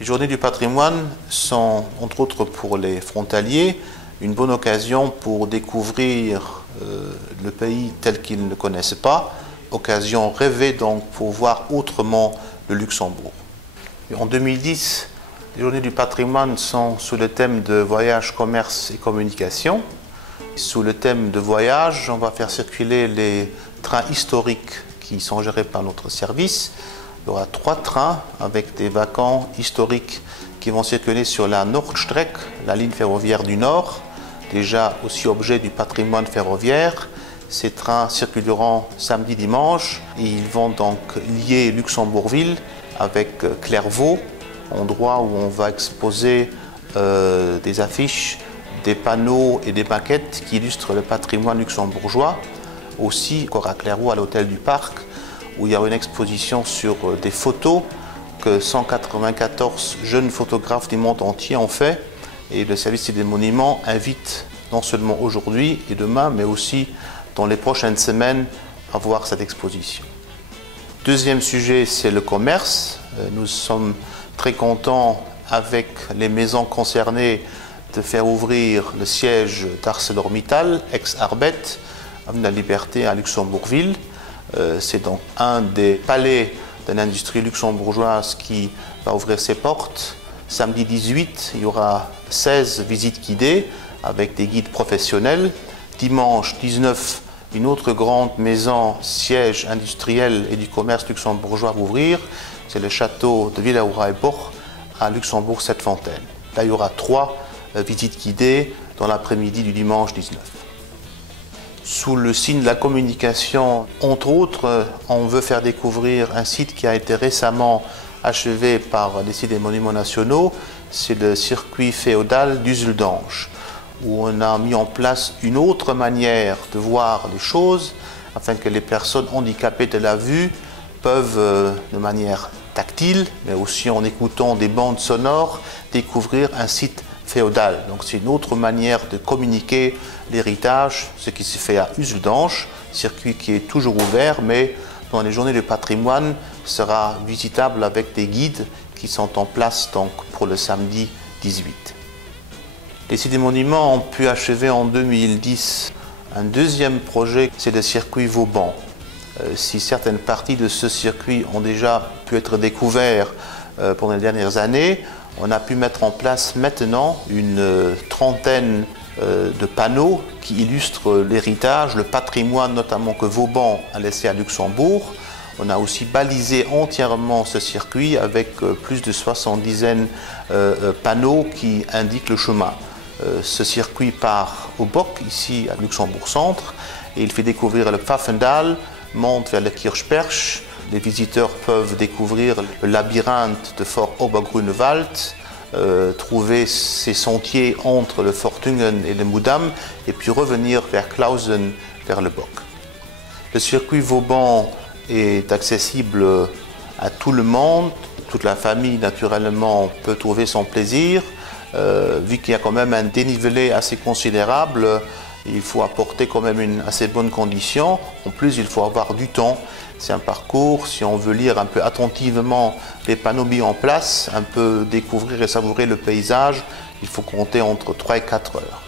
Les Journées du patrimoine sont, entre autres pour les frontaliers, une bonne occasion pour découvrir le pays tel qu'ils ne le connaissent pas, occasion rêvée donc pour voir autrement le Luxembourg. En 2010, les Journées du patrimoine sont sous le thème de voyage, commerce et communication. Sous le thème de voyage, on va faire circuler les trains historiques qui sont gérés par notre service. Il y aura 3 trains avec des wagons historiques qui vont circuler sur la Nordstrecke, la ligne ferroviaire du Nord, déjà aussi objet du patrimoine ferroviaire. Ces trains circuleront samedi, dimanche et ils vont donc lier Luxembourgville avec Clairvaux, endroit où on va exposer des affiches, des panneaux et des maquettes qui illustrent le patrimoine luxembourgeois. Aussi, encore à Clairvaux, à l'hôtel du Parc, où il y a une exposition sur des photos que 194 jeunes photographes du monde entier ont fait. Et le service des monuments invite non seulement aujourd'hui et demain, mais aussi dans les prochaines semaines à voir cette exposition. Deuxième sujet, c'est le commerce. Nous sommes très contents avec les maisons concernées de faire ouvrir le siège d'ArcelorMittal, ex-Arbet, avenue de la Liberté à Luxembourgville. C'est donc un des palais de l'industrie luxembourgeoise qui va ouvrir ses portes. Samedi 18, il y aura 16 visites guidées avec des guides professionnels. Dimanche 19, une autre grande maison, siège industriel et du commerce luxembourgeois va ouvrir. C'est le château de Villauray-Boch à Luxembourg-Septfontaine. Là, il y aura 3 visites guidées dans l'après-midi du dimanche 19. Sous le signe de la communication, entre autres, on veut faire découvrir un site qui a été récemment achevé par les sites des monuments nationaux, c'est le circuit féodal d'Useldange, où on a mis en place une autre manière de voir les choses, afin que les personnes handicapées de la vue peuvent, de manière tactile, mais aussi en écoutant des bandes sonores, découvrir un site féodal. Donc c'est une autre manière de communiquer l'héritage, ce qui se fait à Useldange, circuit qui est toujours ouvert, mais dans les journées du patrimoine sera visitable avec des guides qui sont en place donc pour le samedi 18. Les sites des monuments ont pu achever en 2010 un deuxième projet, c'est le circuit Vauban. Si certaines parties de ce circuit ont déjà pu être découvertes pendant les dernières années, on a pu mettre en place maintenant une trentaine de panneaux qui illustrent l'héritage, le patrimoine notamment que Vauban a laissé à Luxembourg. On a aussi balisé entièrement ce circuit avec plus de 70 panneaux qui indiquent le chemin. Ce circuit part au Bock, ici à Luxembourg-Centre, et il fait découvrir le Pfaffendal, monte vers le Kirchberg. Les visiteurs peuvent découvrir le labyrinthe de Fort Obergrunewald, trouver ces sentiers entre le Fortungen et le Mudam, et puis revenir vers Clausen, vers le Bock. Le circuit Vauban est accessible à tout le monde. Toute la famille, naturellement, peut trouver son plaisir. Vu qu'il y a quand même un dénivelé assez considérable, il faut apporter quand même une assez bonne condition. En plus, il faut avoir du temps. C'est un parcours, si on veut lire un peu attentivement les panneaux mis en place, un peu découvrir et savourer le paysage, il faut compter entre 3 et 4 heures.